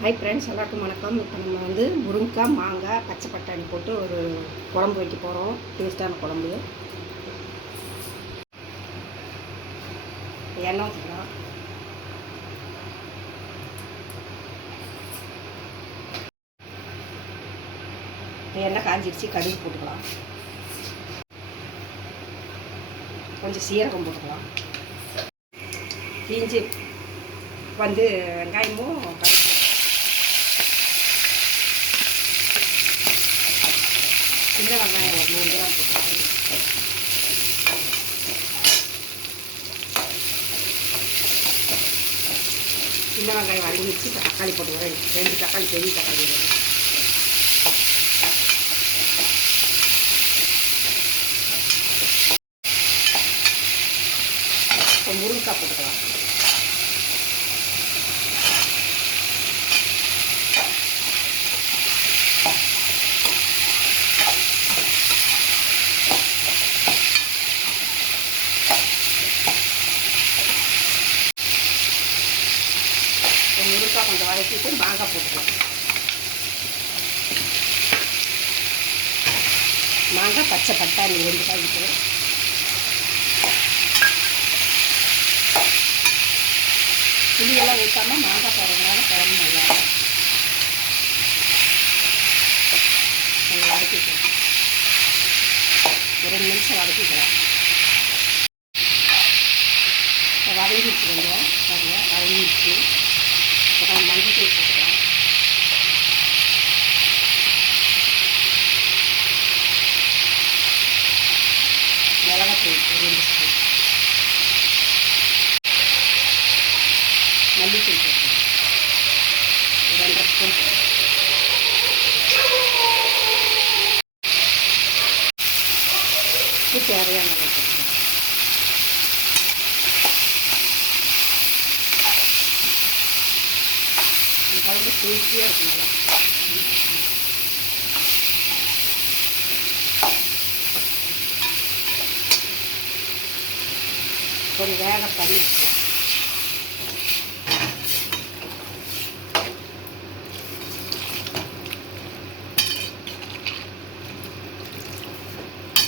Hi friends, எல்லாருக்கும் வணக்கம். இப்போ நம்ம வந்து முருங்கைக்காய், மாங்காய், பச்சை பட்டாணி போட்டு ஒரு குழம்பு வைக்க போகிறோம். டேஸ்ட்டான குழம்பு. எண்ணெய் ஊற்றிக்கலாம். எண்ணெய் காஞ்சிடுச்சு, கடுகு போட்டுக்கலாம். கொஞ்சம் சீரகம் போட்டுக்கலாம். இஞ்சி வந்து வெங்காயமும் கடுகு, சின்ன வெங்காயம் ஒரு 100 கிராம் போட்டுக்கலாம். சின்ன வெங்காயம் வதங்கிடுச்சு. இப்போ தக்காளி போட்டுக்கிறேன். 2 தக்காளி, பெரிய தக்காளி வேணும். இப்போ முருங்கைக்காய் போட்டுக்கலாம். முருங்கைக்காய் கொஞ்சம் வதக்கிட்டு மாங்காய் போட்டுக்கலாம். மாங்காய், பச்சை பட்டாணி 2 பாக்கெட்டு. புளியெல்லாம் ஊற்றாமல் மாங்காய் போடுறதுனால குழம்பு நல்லாயிருக்கும். கொஞ்சம் வதக்கிக்கலாம். ஒரு 2 நிமிஷம் வதக்கிக்கலாம். வதங்கிடுச்சு, கொஞ்சம் பாருங்கள், வதங்கிடுச்சு. இப்போ மஞ்சள் தூள் போட்டுக்கலாம். மிளகாத்தூள் 2 ஸ்பூன். மல்லித்தூள் போட்டுக்கலாம். 2 ஸ்பூன். தேவையான போட்டுக்கலாம். குழம்பு டேஸ்டியாக இருக்கும். நல்லா கொஞ்சம் வேக பண்ணி வச்சுக்கலாம்.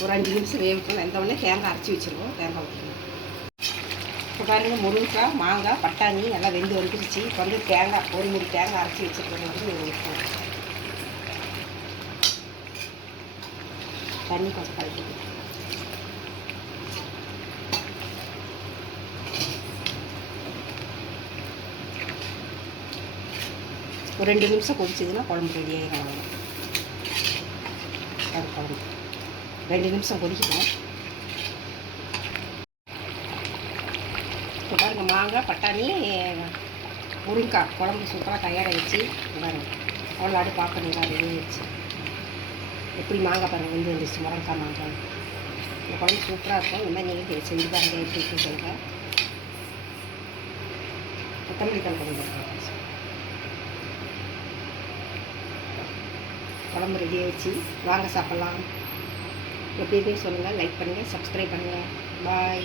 ஒரு 5 நிமிஷம் வேகட்டும். வெந்தவொடனே தேங்காய் அரைச்சி வச்சுருவோம். தேங்காய் ஊற்றிடுவோம். இப்போ பாருங்கள், முருங்கைக்காய், மாங்காய், பட்டாணி எல்லாம் வெந்து வந்துருச்சு. இப்போ வந்து தேங்காய், ஒரு மூடி தேங்காய் அரைச்சி வச்சுருக்கோம். வந்து ஊற்றுவோம். தண்ணி கொஞ்சம் கலக்கிடுவோம். ஒரு 2 நிமிஷம் கொதிச்சதுன்னா குழம்பு ரெடி ஆகிடும். அது குழம்பு 2 நிமிஷம் கொதிக்கணும். இப்போ பாருங்கள், மாங்காய், பட்டாணி, முருங்கைக்காய் குழம்பு சூப்பராக தயாராகிடுச்சு. பாருங்கள், அவ்வளோ அடுப்பு ஆஃப் பண்ணிடலாம். ரெடியாகிடுச்சு. எப்படி மாங்காய் பாருங்கள் வெந்து வந்துடுச்சு. முருங்கைக்காய், மாங்காய் இந்த குழம்பு சூப்பராக இருக்கும். இந்த மாதிரி நீங்கள் செஞ்சு பாருங்கள். எப்படி இருக்குன்னு சொல்லுங்கள். கொத்தமல்லி தழை கொஞ்சம் குழம்பு ரெடி ஆகிடுச்சு. வாங்க சாப்பிட்லாம். எப்படி இருக்குன்னு சொல்லுங்கள். லைக் பண்ணுங்கள், சப்ஸ்கிரைப் பண்ணுங்கள். பாய்.